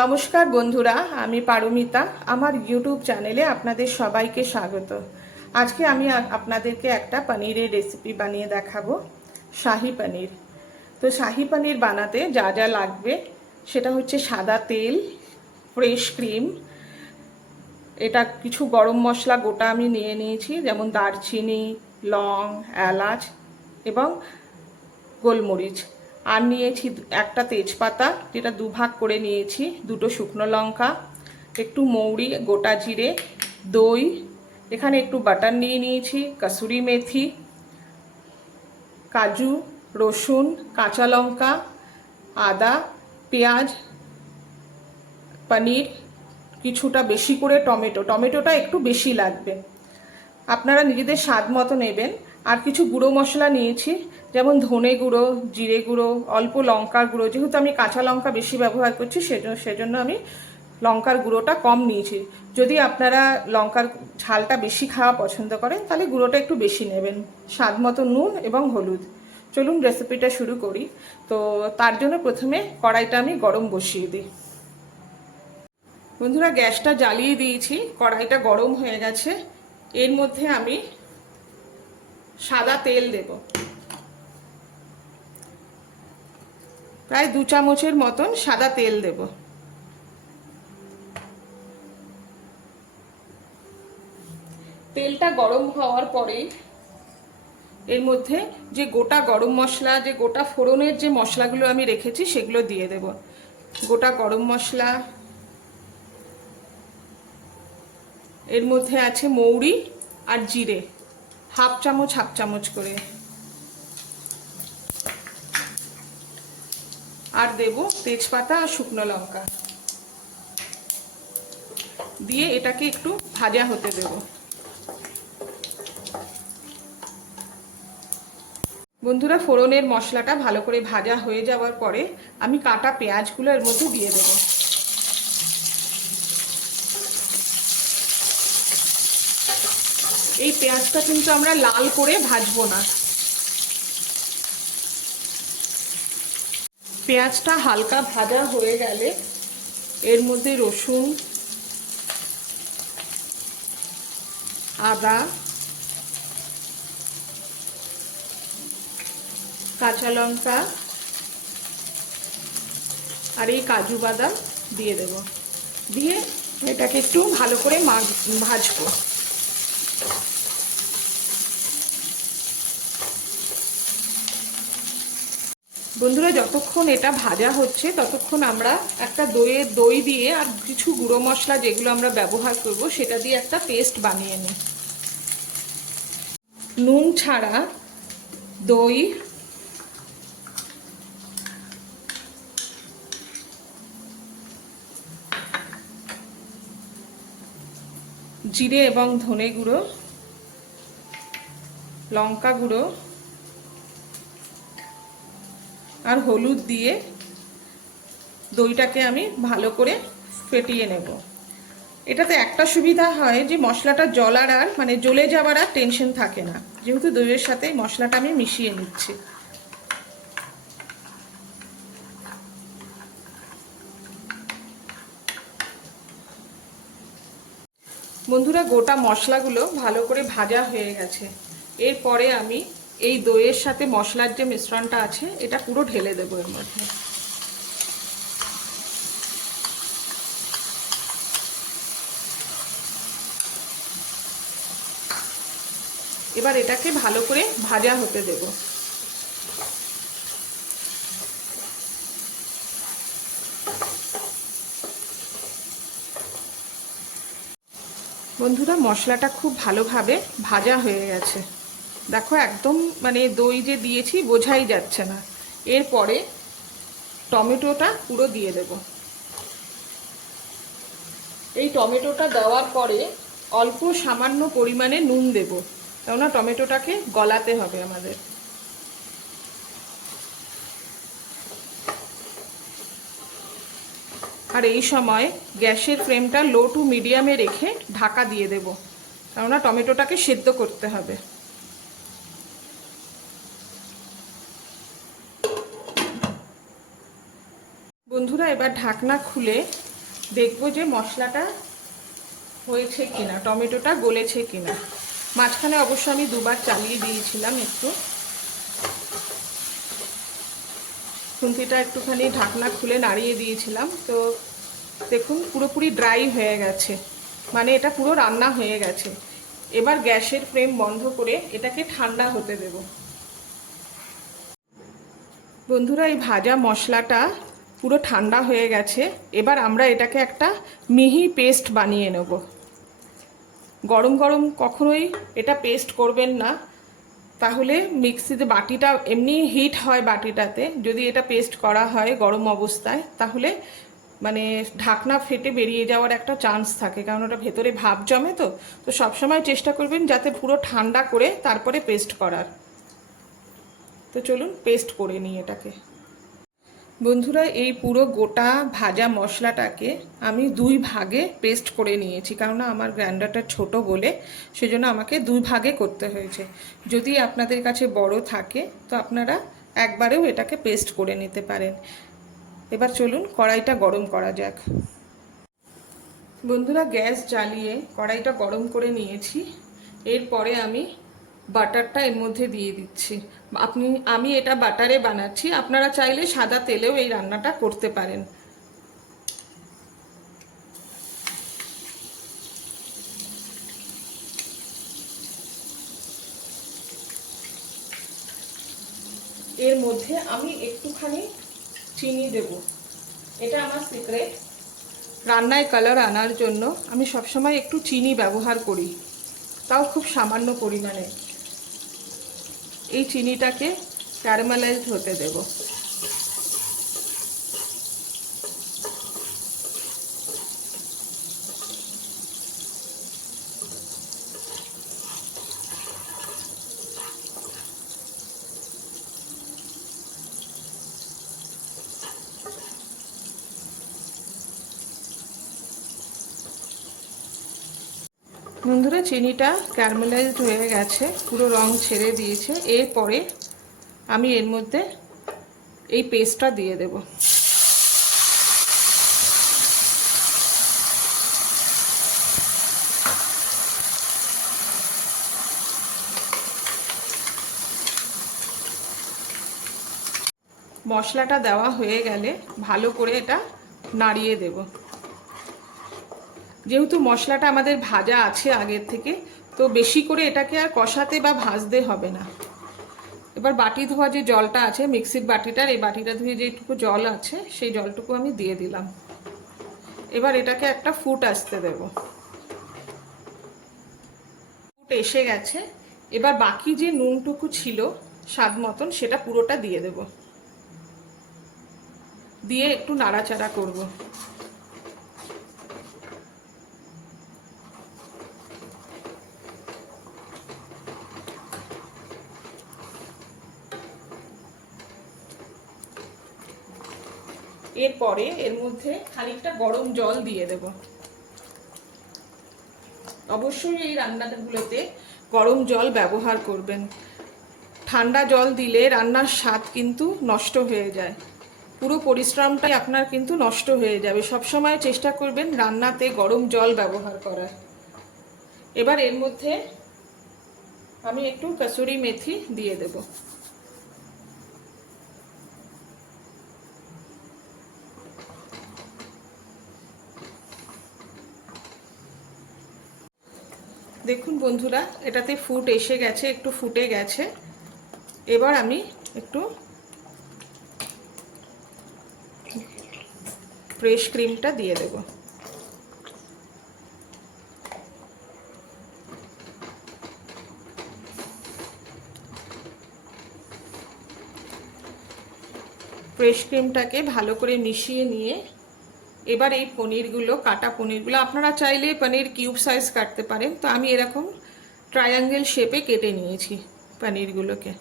নমস্কার বন্ধুরা, আমি পারমিতা। আমার ইউটিউব চ্যানেলে আপনাদের সবাইকে স্বাগত। আজকে আমি আপনাদেরকে একটা পনিরের রেসিপি বানিয়ে দেখাবো, শাহি পনির। তো শাহি পনির বানাতে যা যা লাগবে সেটা হচ্ছে সাদা তেল, ফ্রেশ ক্রিম, এটা কিছু গরম মশলা গোটা আমি নিয়ে নিয়েছি, যেমন দারচিনি, লং, এলাচ এবং গোলমরিচ। আর নিয়েছি একটা তেজপাতা, যেটা দুভাগ করে নিয়েছি, দুটো শুকনো লঙ্কা, একটু মৌরি, গোটা জিরে, দই, এখানে একটু বাটার নিয়ে নিয়েছি, কসুরি মেথি, কাজু, রসুন, কাঁচা লঙ্কা, আদা, পেঁয়াজ, পনির, কিছুটা বেশি করে টমেটোটা একটু বেশি লাগবে, আপনারা নিজেদের স্বাদ মতো নেবেন। আর কিছু গুঁড়ো মশলা নিয়েছি, যেমন ধনে গুঁড়ো, জিরে গুঁড়ো, অল্প লঙ্কার গুঁড়ো, যেহেতু আমি কাঁচা লঙ্কা বেশি ব্যবহার করছি সেজন্য আমি লঙ্কার গুঁড়োটা কম নিয়েছি। যদি আপনারা লঙ্কার ঝালটা বেশি খাওয়া পছন্দ করেন তাহলে গুঁড়োটা একটু বেশি নেবেন। স্বাদ মতো নুন এবং হলুদ। চলুন রেসিপিটা শুরু করি। তো তার জন্য প্রথমে কড়াইটা আমি গরম বসিয়ে দিই। বন্ধুরা, গ্যাসটা জ্বালিয়ে দিয়েছি, কড়াইটা গরম হয়ে গেছে। এর মধ্যে আমি সাদা তেল দেব, প্রায় 2 চামচের মতন সাদা তেল দেব। তেলটা গরম হওয়ার পরে এর মধ্যে যে গোটা গরম মশলা, যে গোটা ফোড়নের যে মশলাগুলো আমি রেখেছি সেগুলো দিয়ে দেব। গোটা গরম মশলা, এর মধ্যে আছে মৌরি আর জিরে, হাফ চামচ করে। আর দেব তেজপাতা আর শুকনো লঙ্কা দিয়ে এটাকে একটু ভাজা হতে দেব। বন্ধুরা, ফোড়নের মশলাটা ভালো করে ভাজা হয়ে যাওয়ার পরে আমি কাটা পেঁয়াজগুলো এর মধ্যে দিয়ে দেব। এই পেঁয়াজটা কিন্তু আমরা লাল করে ভাজবো না। পেঁয়াজটা হালকা ভাজা হয়ে গেলে এর মধ্যে রসুন, আদা, কাঁচা লঙ্কা আর এই কাজু বাদাম দিয়ে দেব। দিয়ে এটাকে একটু ভালো করে ভাজবো। বন্ধুরা, যতক্ষণ এটা ভাজা হচ্ছে ততক্ষণ আমরা একটা দই দিয়ে আর কিছু গুঁড়ো মশলা যেগুলো আমরা ব্যবহার করব সেটা দিয়ে একটা পেস্ট বানিয়ে নিই। নুন ছাড়া দই, জিরে এবং ধনে গুঁড়ো, লঙ্কা গুঁড়ো আর হলুদ দিয়ে দইটাকে আমি ভালো করে ফেটিয়ে নেব। এটাতে একটা সুবিধা হয় যে মশলাটা জ্বলে যাওয়ার আর টেনশন থাকে না, যেহেতু দইয়ের সাথে মশলাটা আমি মিশিয়ে নিচ্ছি। বন্ধুরা, গোটা মশলাগুলো ভালো করে ভাজা হয়ে গেছে। এরপরে আমি এই দইয়ের সাথে মশলার যে মিশ্রণটা আছে এটা পুরো ঢেলে দেবো এর মধ্যে। এবার এটাকে ভালো করে ভাজা হতে দেব। বন্ধুরা, মশলাটা খুব ভালোভাবে ভাজা হয়ে গেছে। দেখো, একদম দই যে দিয়েছি বোঝাই যাচ্ছে না। এরপরে টমেটোটা পুরো দিয়ে দেব। এই টমেটোটা দেওয়ার পরে অল্প সামান্য পরিমাণে নুন দেব, কেননা টমেটোটাকে গলাতে হবে আমাদের। আর এই সময় গ্যাসের ফ্লেমটা লো টু মিডিয়ামে রেখে ঢাকা দিয়ে দেব, কেননা টমেটোটাকে সেদ্ধ করতে হবে। বন্ধুরা, এবার ঢাকনা খুলে দেখবো যে মশলাটা হয়েছে কিনা, টমেটোটা গলেছে কিনা। মাঝখানে অবশ্য আমি দুবার চালিয়ে দিয়েছিলাম, একটু খুন্তিটা একটুখানি ঢাকনা খুলে নাড়িয়ে দিয়েছিলাম। তো দেখুন পুরোপুরি ড্রাই হয়ে গেছে, মানে এটা পুরো রান্না হয়ে গেছে। এবার গ্যাসের ফ্লেম বন্ধ করে এটাকে ঠান্ডা হতে দেব। বন্ধুরা, এই ভাজা মশলাটা পুরো ঠান্ডা হয়ে গেছে। এবার আমরা এটাকে একটা মিহি পেস্ট বানিয়ে নেব। গরম গরম কখনোই এটা পেস্ট করবেন না, তাহলে মিক্সিতে বাটিটা এমনি হিট হয় বাটিটাতে, যদি এটা পেস্ট করা হয় গরম অবস্থায় তাহলে মানে ঢাকনা ফেটে বেরিয়ে যাওয়ার একটা চান্স থাকে, কারণ ওটা ভেতরে ভাপ জমে। তো সবসময় চেষ্টা করবেন যাতে পুরো ঠান্ডা করে তারপরে পেস্ট করার। তো চলুন পেস্ট করে নিই এটাকে। বন্ধুরা, এই পুরো গোটা ভাজা মশলাটাকে আমি দুই ভাগে পেস্ট করে নিয়েছি, কারণ আমার গ্রাইন্ডারটা ছোট বলে সেজন্য আমাকে দুই ভাগে করতে হয়েছে। যদি আপনাদের কাছে বড় থাকে তো আপনারা একবারেও এটাকে পেস্ট করে নিতে পারেন। এবার চলুন কড়াইটা গরম করা যাক। বন্ধুরা, গ্যাস জ্বালিয়ে কড়াইটা গরম করে নিয়েছি। এরপরে আমি বাটারটা এর মধ্যে দিয়ে দিচ্ছি। আমি এটা বাটারে বানাচ্ছি, আপনারা চাইলে সাদা তেলেও এই রান্নাটা করতে পারেন। এর মধ্যে আমি একটুখানি চিনি দেব, এটা আমার সিক্রেট। রান্নায় কালার আনার জন্য আমি সবসময় একটু চিনি ব্যবহার করি, তাও খুব সামান্য পরিমাণে। এই চিনিটাকে ক্যারামেলাইজড হতে দেব। বন্ধুরা, চিনিটা ক্যারামেলাইজড হয়ে গেছে, পুরো রং ছেড়ে দিয়েছে। এরপরে আমি এর মধ্যে এই পেস্টটা দিয়ে দেব। মশলাটা দেওয়া হয়ে গেলে ভালো করে এটা নাড়িয়ে দেব। যেহেতু মশলাটা আমাদের ভাজা আছে আগের থেকে, তো বেশি করে এটাকে আর কষাতে বা ভাজতে হবে না। এবার বাটি ধোয়া যে জলটা আছে মিক্সির বাটিটার, এই বাটিটা ধুয়ে যেটুকু জল আছে সেই জলটুকু আমি দিয়ে দিলাম। এবার এটাকে একটা ফুট আসতে দেব। ফুট এসে গেছে। এবার বাকি যে নুনটুকু ছিল স্বাদ মতন সেটা পুরোটা দিয়ে দেব, দিয়ে একটু নাড়াচাড়া করব। এরপরে এর মধ্যে খানিকটা গরম জল দিয়ে দেব। অবশ্যই এই রান্নাগুলোতে গরম জল ব্যবহার করবেন। ঠান্ডা জল দিলে রান্নার স্বাদ কিন্তু নষ্ট হয়ে যায়, পুরো পরিশ্রমটাই আপনার কিন্তু নষ্ট হয়ে যাবে। সবসময় চেষ্টা করবেন রান্নাতে গরম জল ব্যবহার করার। এবার এর মধ্যে আমি একটু কসুরি মেথি দিয়ে দেব। দেখুন বন্ধুরা, এটাতে ফুট এসে গেছে, একটু ফুটে গেছে। এবার আমি একটু ফ্রেশ ক্রিমটা দিয়ে দেব। ফ্রেশ ক্রিমটাকে ভালো করে মিশিয়ে নিয়ে এবার এই পনিরগুলো, কাটা পনিরগুলো, আপনারা চাইলে পনির কিউব সাইজ কাটতে পারেন, তো আমি এরকম ট্রায়াঙ্গেল শেপে কেটে নিয়েছি পনিরগুলোকে।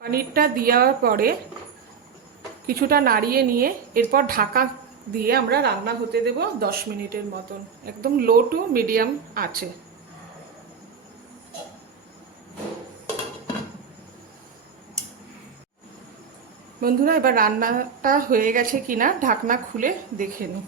পনিরটা দেওয়ার পরে কিছুটা নাড়িয়ে নিয়ে এরপর ঢাকা দিয়ে আমরা রান্না হতে দেব 10 মিনিটের মতন, একদম লো টু মিডিয়াম আছে। বন্ধুরা, এবার রান্নাটা হয়ে গেছে কিনা ঢাকনা খুলে দেখে নিই।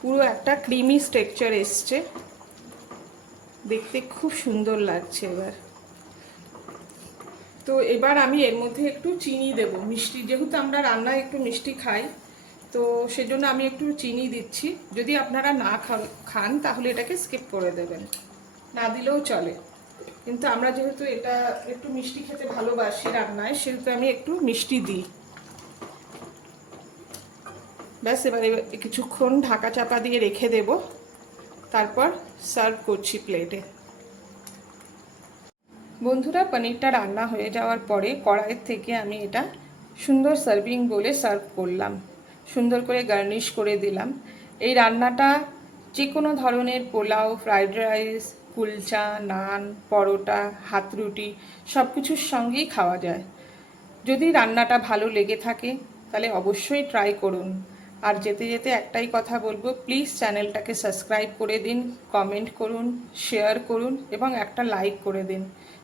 পুরো একটা ক্রিমি টেক্সচার এসছে, দেখতে খুব সুন্দর লাগছে। এবার আমি এর মধ্যে একটু চিনি দেব, মিষ্টি, যেহেতু আমরা রান্নায় একটু মিষ্টি খাই, তো সেজন্য আমি একটু চিনি দিচ্ছি। যদি আপনারা না খান তাহলে এটাকে স্কিপ করে দেবেন, না দিলেও চলে, কিন্তু আমরা যেহেতু এটা একটু মিষ্টি খেতে ভালোবাসি রান্নায়, সেহেতু আমি একটু মিষ্টি দিই। ব্যাস, এবারে কিছুক্ষণ ঢাকা চাপা দিয়ে রেখে দেব, তারপর সার্ভ করছি প্লেটে। বন্ধুরা, পনিরটা রান্না হয়ে যাওয়ার পরে কড়াইয়ের থেকে আমি এটা সুন্দর সার্ভিং বলে সার্ভ করলাম, সুন্দর করে গার্নিশ করে দিলাম। এই রান্নাটা যে কোনো ধরনের পোলাও, ফ্রাইড রাইস, কুলচা, নান, পরোটা, হাত রুটি সব কিছুর সঙ্গেই খাওয়া যায়। যদি রান্নাটা ভালো লেগে থাকে তাহলে অবশ্যই ট্রাই করুন। আর যেতে যেতে একটাই কথা বলবো, প্লিজ চ্যানেলটাকে সাবস্ক্রাইব করে দিন, কমেন্ট করুন, শেয়ার করুন এবং একটা লাইক করে দিন।